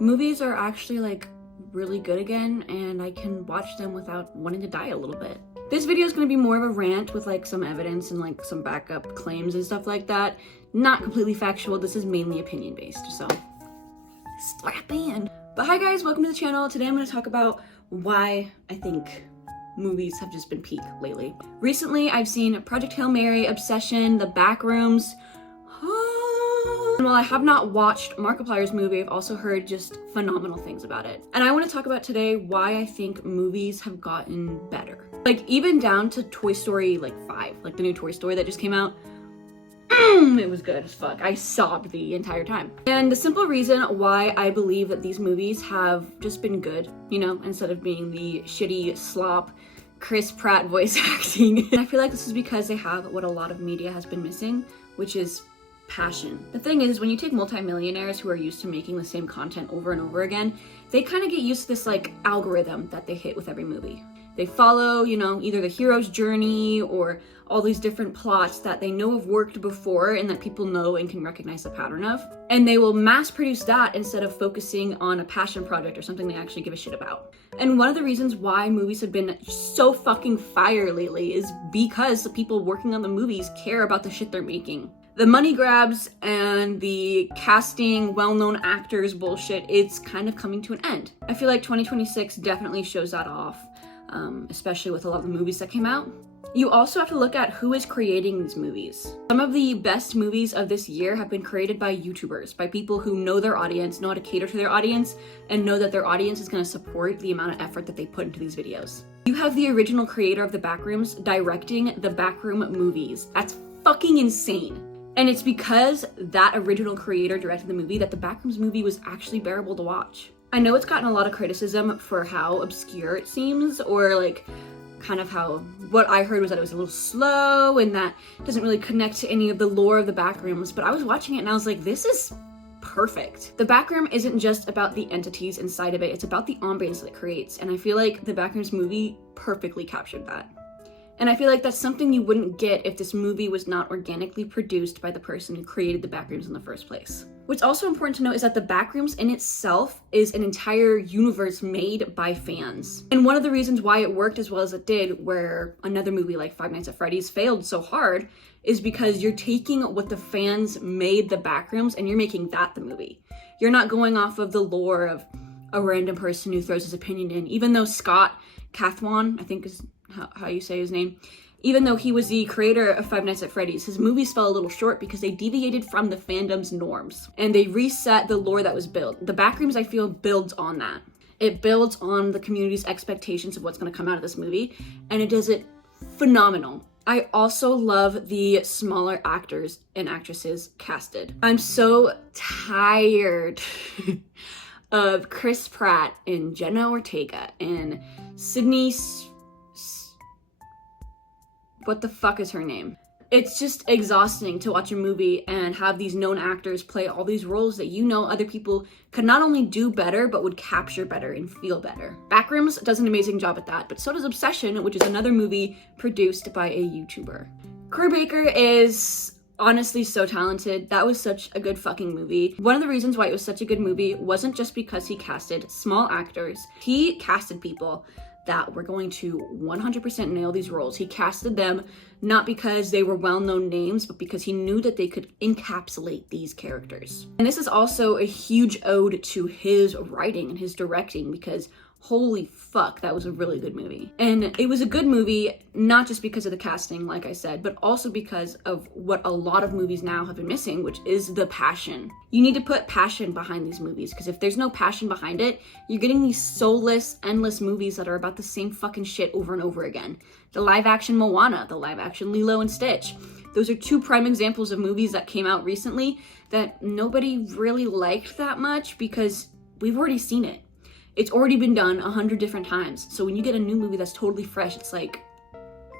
Movies are actually like really good again, and I can watch them without wanting to die a little bit. This video is going to be more of a rant with like some evidence and like some backup claims and stuff like that. Not completely factual. This is mainly opinion based, so strap in. But hi guys, welcome to the channel. Today I'm going to talk about why I think movies have just been peak lately. Recently, I've seen Project Hail Mary, Obsession, The Backrooms. And while I have not watched Markiplier's movie, I've also heard just phenomenal things about it. And I want to talk about today why I think movies have gotten better. Like even down to Toy Story 5, like the new Toy Story that just came out. It was good as fuck. I sobbed the entire time. And the simple reason why I believe that these movies have just been good, you know, instead of being the shitty slop Chris Pratt voice acting. And I feel like this is because they have what a lot of media has been missing, which is passion. The thing is, when you take multimillionaires who are used to making the same content over and over again, they kind of get used to this like algorithm that they hit with every movie. They follow, you know, either the hero's journey or all these different plots that they know have worked before and that people know and can recognize the pattern of. And they will mass produce that instead of focusing on a passion project or something they actually give a shit about. And one of the reasons why movies have been so fucking fire lately is because the people working on the movies care about the shit they're making. The money grabs and the casting well-known actors bullshit, it's kind of coming to an end. I feel like 2026 definitely shows that off, especially with a lot of the movies that came out. You also have to look at who is creating these movies. Some of the best movies of this year have been created by YouTubers, by people who know their audience, know how to cater to their audience, and know that their audience is going to support the amount of effort that they put into these videos. You have the original creator of The Backrooms directing the Backroom movies. That's fucking insane. And it's because that original creator directed the movie that the Backrooms movie was actually bearable to watch. I know it's gotten a lot of criticism for how obscure it seems, or like kind of how, what I heard was that it was a little slow and that it doesn't really connect to any of the lore of the Backrooms, but I was watching it and I was like, this is perfect. The Backroom isn't just about the entities inside of it, it's about the ambience that it creates, and I feel like the Backrooms movie perfectly captured that. And I feel like that's something you wouldn't get if this movie was not organically produced by the person who created the Backrooms in the first place. What's also important to note is that the Backrooms in itself is an entire universe made by fans. And one of the reasons why it worked as well as it did, where another movie like Five Nights at Freddy's failed so hard, is because you're taking what the fans made the Backrooms and you're making that the movie. You're not going off of the lore of a random person who throws his opinion in, even though Scott Cawthon, I think is how you say his name, even though he was the creator of Five Nights at Freddy's, his movies fell a little short because they deviated from the fandom's norms and they reset the lore that was built. The Backrooms, I feel, builds on that. It builds on the community's expectations of what's going to come out of this movie, and it does it phenomenal. I also love the smaller actors and actresses casted. I'm so tired of Chris Pratt and Jenna Ortega and Sydney what the fuck is her name? It's just exhausting to watch a movie and have these known actors play all these roles that you know other people could not only do better, but would capture better and feel better. Backrooms does an amazing job at that, but so does Obsession, which is another movie produced by a YouTuber. Troy Baker is honestly so talented. That was such a good fucking movie. One of the reasons why it was such a good movie wasn't just because he casted small actors. He casted people that were going to 100% nail these roles. He casted them not because they were well-known names, but because he knew that they could encapsulate these characters. And this is also a huge ode to his writing and his directing, because holy fuck, that was a really good movie. And it was a good movie, not just because of the casting, like I said, but also because of what a lot of movies now have been missing, which is the passion. You need to put passion behind these movies, because if there's no passion behind it, you're getting these soulless, endless movies that are about the same fucking shit over and over again. The live-action Moana, the live-action Lilo and Stitch. Those are two prime examples of movies that came out recently that nobody really liked that much because we've already seen it. It's already been done 100 different times. So when you get a new movie that's totally fresh, it's like,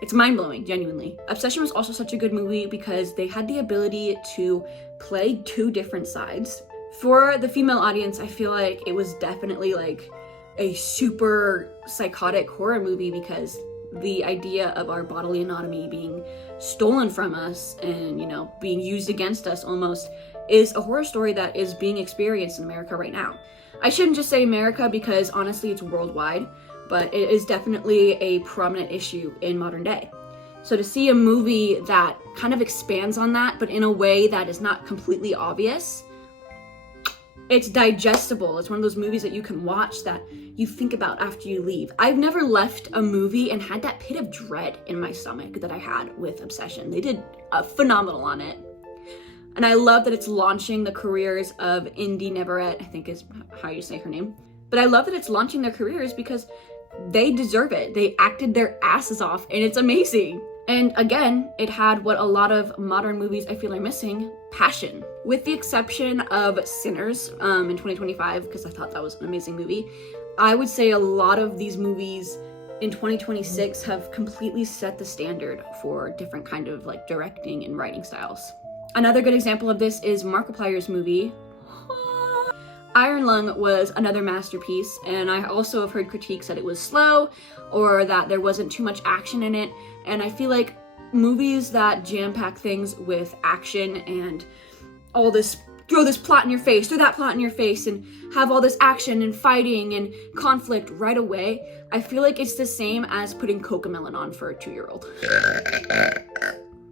it's mind-blowing, genuinely. Obsession was also such a good movie because they had the ability to play two different sides. For the female audience, I feel like it was definitely like a super psychotic horror movie because the idea of our bodily anatomy being stolen from us and, you know, being used against us almost is a horror story that is being experienced in America right now. I shouldn't just say America because honestly it's worldwide, but it is definitely a prominent issue in modern day. So to see a movie that kind of expands on that, but in a way that is not completely obvious, it's digestible. It's one of those movies that you can watch that you think about after you leave. I've never left a movie and had that pit of dread in my stomach that I had with Obsession. They did phenomenal on it. And I love that it's launching the careers of Indy Neverett, I think is how you say her name. But I love that it's launching their careers because they deserve it. They acted their asses off and it's amazing. And again, it had what a lot of modern movies I feel are missing, passion. With the exception of Sinners in 2025, because I thought that was an amazing movie, I would say a lot of these movies in 2026 have completely set the standard for different kind of like directing and writing styles. Another good example of this is Markiplier's movie. Iron Lung was another masterpiece, and I also have heard critiques that it was slow or that there wasn't too much action in it. And I feel like movies that jam-pack things with action and all this, throw this plot in your face, throw that plot in your face, and have all this action and fighting and conflict right away, I feel like it's the same as putting Cocomelon on for a 2-year-old.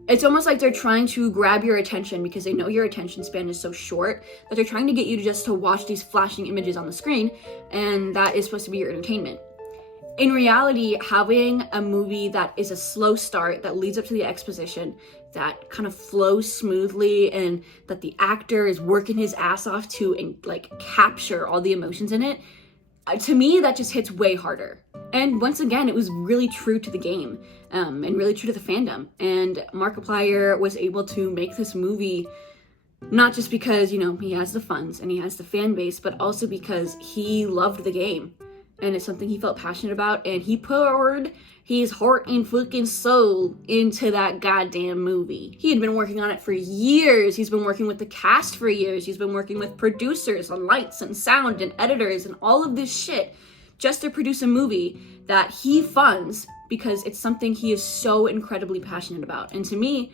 It's almost like they're trying to grab your attention because they know your attention span is so short that they're trying to get you to just to watch these flashing images on the screen, and that is supposed to be your entertainment. In reality, having a movie that is a slow start, that leads up to the exposition, that kind of flows smoothly, and that the actor is working his ass off to and like capture all the emotions in it, to me that just hits way harder. And once again, it was really true to the game, and really true to the fandom. And Markiplier was able to make this movie not just because, you know, he has the funds and he has the fan base, but also because he loved the game. And it's something he felt passionate about, and he poured his heart and fucking soul into that goddamn movie. He had been working on it for years. He's been working with the cast for years. He's been working with producers on lights and sound and editors and all of this shit just to produce a movie that he funds because it's something he is so incredibly passionate about. And to me,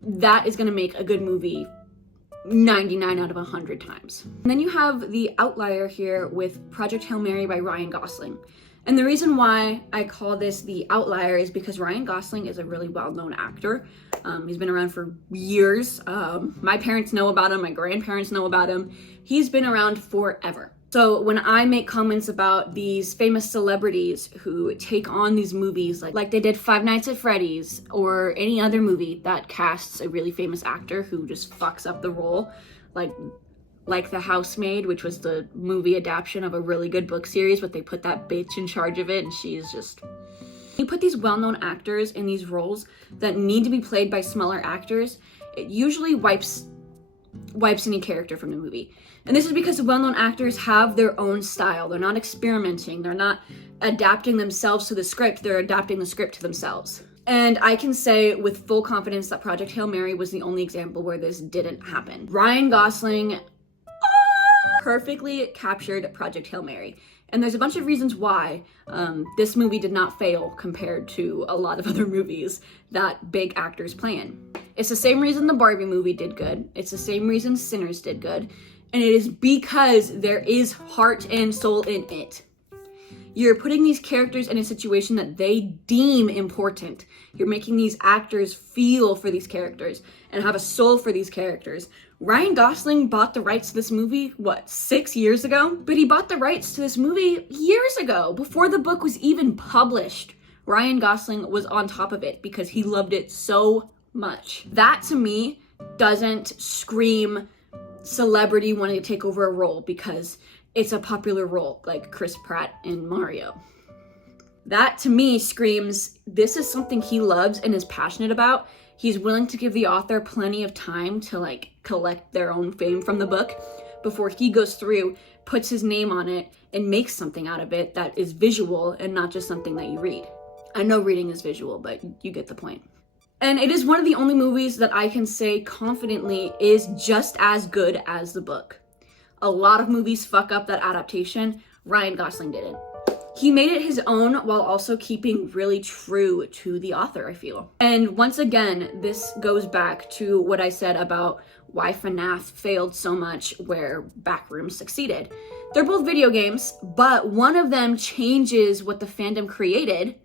that is gonna make a good movie 99 out of 100 times. And then you have the outlier here with Project Hail Mary by Ryan Gosling. And the reason why I call this the outlier is because Ryan Gosling is a really well-known actor. He's been around for years. My parents know about him, my grandparents know about him. He's been around forever. So when I make comments about these famous celebrities who take on these movies, like they did Five Nights at Freddy's or any other movie that casts a really famous actor who just fucks up the role, like The Housemaid, which was the movie adaptation of a really good book series, but they put that bitch in charge of it and she's just... You put these well-known actors in these roles that need to be played by smaller actors, it usually wipes any character from the movie. And this is because the well-known actors have their own style. They're not experimenting. They're not adapting themselves to the script. They're adapting the script to themselves. And I can say with full confidence that Project Hail Mary was the only example where this didn't happen. Ryan Gosling perfectly captured Project Hail Mary. And there's a bunch of reasons why this movie did not fail compared to a lot of other movies that big actors play in. It's the same reason the Barbie movie did good. It's the same reason Sinners did good. And it is because there is heart and soul in it. You're putting these characters in a situation that they deem important. You're making these actors feel for these characters and have a soul for these characters. Ryan Gosling bought the rights to this movie, 6 years ago? But he bought the rights to this movie years ago, before the book was even published. Ryan Gosling was on top of it because he loved it so much. That, to me, doesn't scream celebrity wanting to take over a role because it's a popular role, like Chris Pratt in Mario. That, to me, screams, this is something he loves and is passionate about. He's willing to give the author plenty of time to, collect their own fame from the book before he goes through, puts his name on it, and makes something out of it that is visual and not just something that you read. I know reading is visual, but you get the point. And it is one of the only movies that I can say confidently is just as good as the book. A lot of movies fuck up that adaptation. Ryan Gosling didn't. He made it his own while also keeping really true to the author, I feel. And once again, this goes back to what I said about why FNAF failed so much where Backrooms succeeded. They're both video games, but one of them changes what the fandom created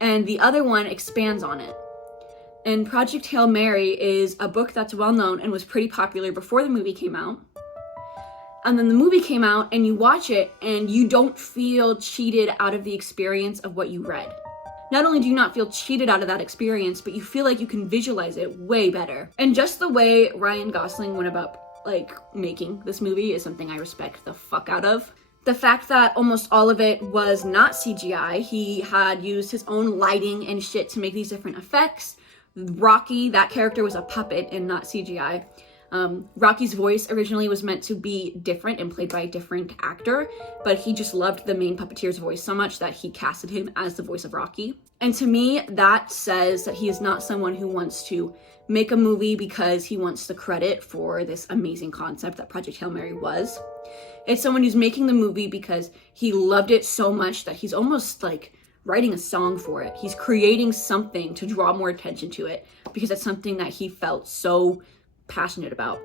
and the other one expands on it. And Project Hail Mary is a book that's well known and was pretty popular before the movie came out. And then the movie came out and you watch it and you don't feel cheated out of the experience of what you read. Not only do you not feel cheated out of that experience, but you feel like you can visualize it way better. And just the way Ryan Gosling went about making this movie is something I respect the fuck out of. The fact that almost all of it was not CGI, he had used his own lighting and shit to make these different effects. Rocky, that character was a puppet and not CGI. Rocky's voice originally was meant to be different and played by a different actor, but he just loved the main puppeteer's voice so much that he casted him as the voice of Rocky. And to me, that says that he is not someone who wants to make a movie because he wants the credit for this amazing concept that Project Hail Mary was. It's someone who's making the movie because he loved it so much that he's almost like writing a song for it. He's creating something to draw more attention to it because it's something that he felt so passionate about.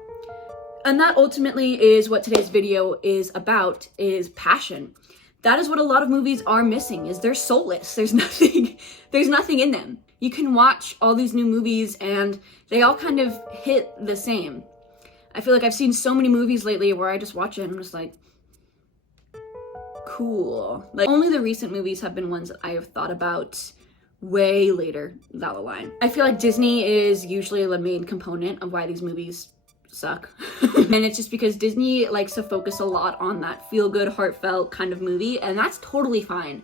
And that ultimately is what today's video is about, is passion. That is what a lot of movies are missing, is they're soulless. There's nothing in them. You can watch all these new movies and they all kind of hit the same. I feel like I've seen so many movies lately where I just watch it and I'm just like, cool. Like, only the recent movies have been ones that I have thought about way later down the line. I feel like Disney is usually the main component of why these movies suck. And it's just because Disney likes to focus a lot on that feel-good, heartfelt kind of movie, and that's totally fine.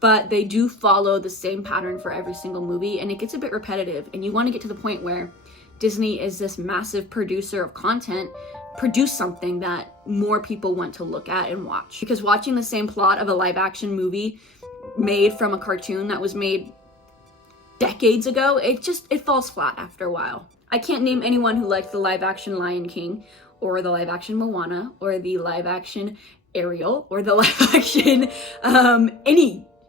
But they do follow the same pattern for every single movie, and it gets a bit repetitive, and you want to get to the point where Disney is this massive producer of content, produce something that more people want to look at and watch. Because watching the same plot of a live-action movie made from a cartoon that was made decades ago, it falls flat after a while. I can't name anyone who liked the live-action Lion King, or the live-action Moana, or the live-action Ariel, or the live-action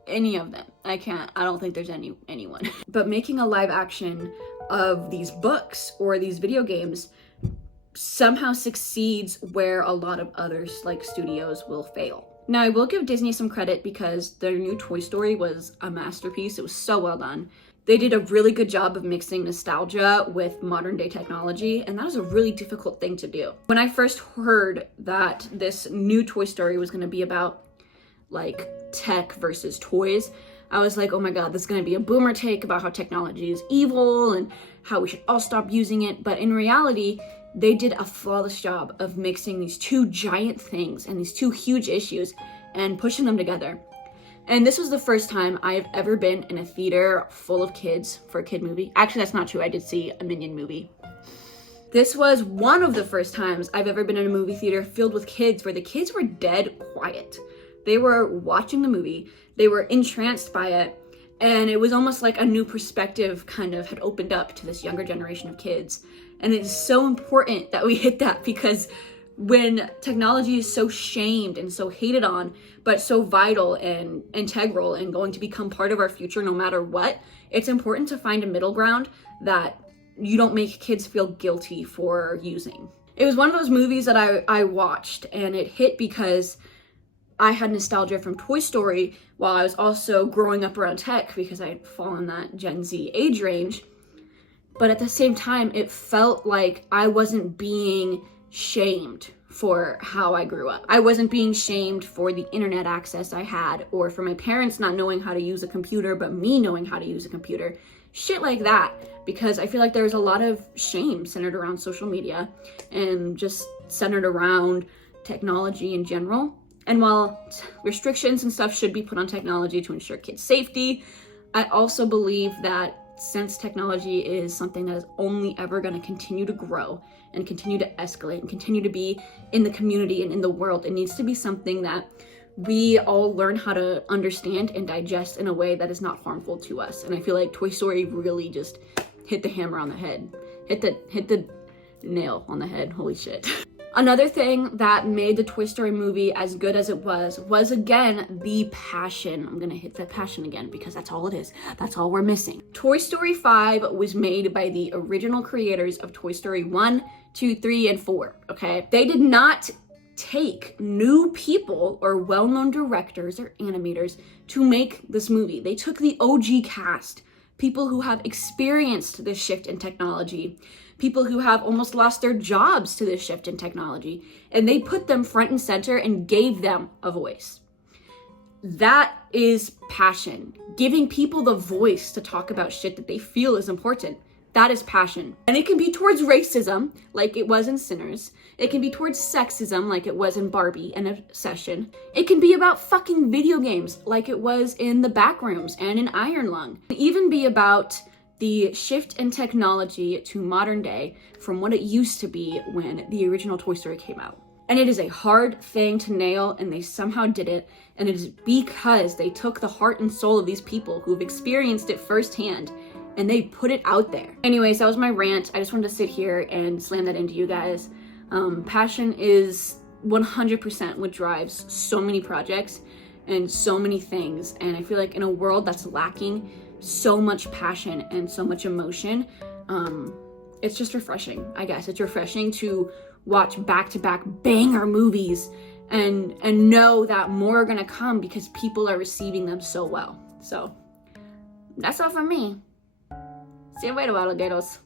any of them. I don't think there's anyone. But making a live action of these books or these video games somehow succeeds where a lot of others, like studios, will fail. Now, I will give Disney some credit because their new Toy Story was a masterpiece. It was so well done. They did a really good job of mixing nostalgia with modern day technology, and that was a really difficult thing to do. When I first heard that this new Toy Story was going to be about like tech versus toys, I was like, oh my god, this is going to be a boomer take about how technology is evil and how we should all stop using it. But in reality, they did a flawless job of mixing these two giant things and these two huge issues and pushing them together. And this was the first time I've ever been in a theater full of kids for a kid movie. Actually, that's not true. I did see a Minion movie. This was one of the first times I've ever been in a movie theater filled with kids where the kids were dead quiet. They were watching the movie, they were entranced by it, and it was almost like a new perspective kind of had opened up to this younger generation of kids. And it's so important that we hit that, because when technology is so shamed and so hated on, but so vital and integral and going to become part of our future no matter what, it's important to find a middle ground that you don't make kids feel guilty for using. It was one of those movies that I watched, and it hit because I had nostalgia from Toy Story while I was also growing up around tech because I had fallen that Gen Z age range. But at the same time, it felt like I wasn't being shamed for how I grew up. I wasn't being shamed for the internet access I had, or for my parents not knowing how to use a computer, but me knowing how to use a computer. Shit like that. Because I feel like there's a lot of shame centered around social media and just centered around technology in general. And while restrictions and stuff should be put on technology to ensure kids' safety, I also believe that since technology is something that is only ever going to continue to grow and continue to escalate and continue to be in the community and in the world, it needs to be something that we all learn how to understand and digest in a way that is not harmful to us. And I feel like Toy Story really just hit the hammer on the head. Hit the nail on the head. Holy shit. Another thing that made the Toy Story movie as good as it was again, the passion. I'm gonna hit that passion again because that's all it is. That's all we're missing. Toy Story 5 was made by the original creators of Toy Story 1, 2, 3, and 4, okay? They did not take new people or well-known directors or animators to make this movie. They took the OG cast, people who have experienced this shift in technology, people who have almost lost their jobs to this shift in technology, and they put them front and center and gave them a voice. That is passion. Giving people the voice to talk about shit that they feel is important. That is passion. And it can be towards racism, like it was in Sinners. It can be towards sexism, like it was in Barbie and Obsession. It can be about fucking video games, like it was in The Backrooms and in Iron Lung. It can even be about the shift in technology to modern day from what it used to be when the original Toy Story came out. And it is a hard thing to nail, and they somehow did it. And it is because they took the heart and soul of these people who've experienced it firsthand and they put it out there. Anyways, that was my rant. I just wanted to sit here and slam that into you guys. Passion is 100% what drives so many projects and so many things. And I feel like in a world that's lacking so much passion and so much emotion, it's just refreshing, I guess. It's refreshing to watch back-to-back banger movies and know that more are gonna come because people are receiving them so well. So that's all from me. See you later, alligators.